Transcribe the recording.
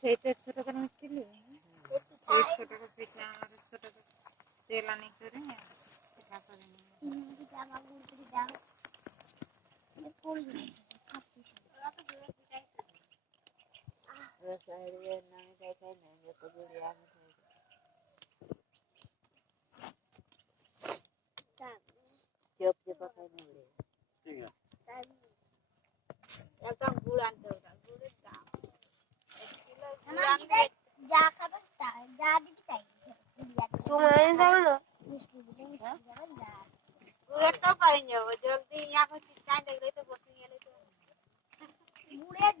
সেইটা ছোট করে মিষ্টি ওই ছোট পিঠা আর ছোট তেল আনি করে পিঠা করে একদম গুড় আনতে হবে গুড়ের দাম যা খাবেন তাই যা দিবি তাই তোমার দাও না গুড়েরটাও পারেন যাবো জলদি ইয়া করছি চাই দেখলে তো বসে গেলে তো গুড়ের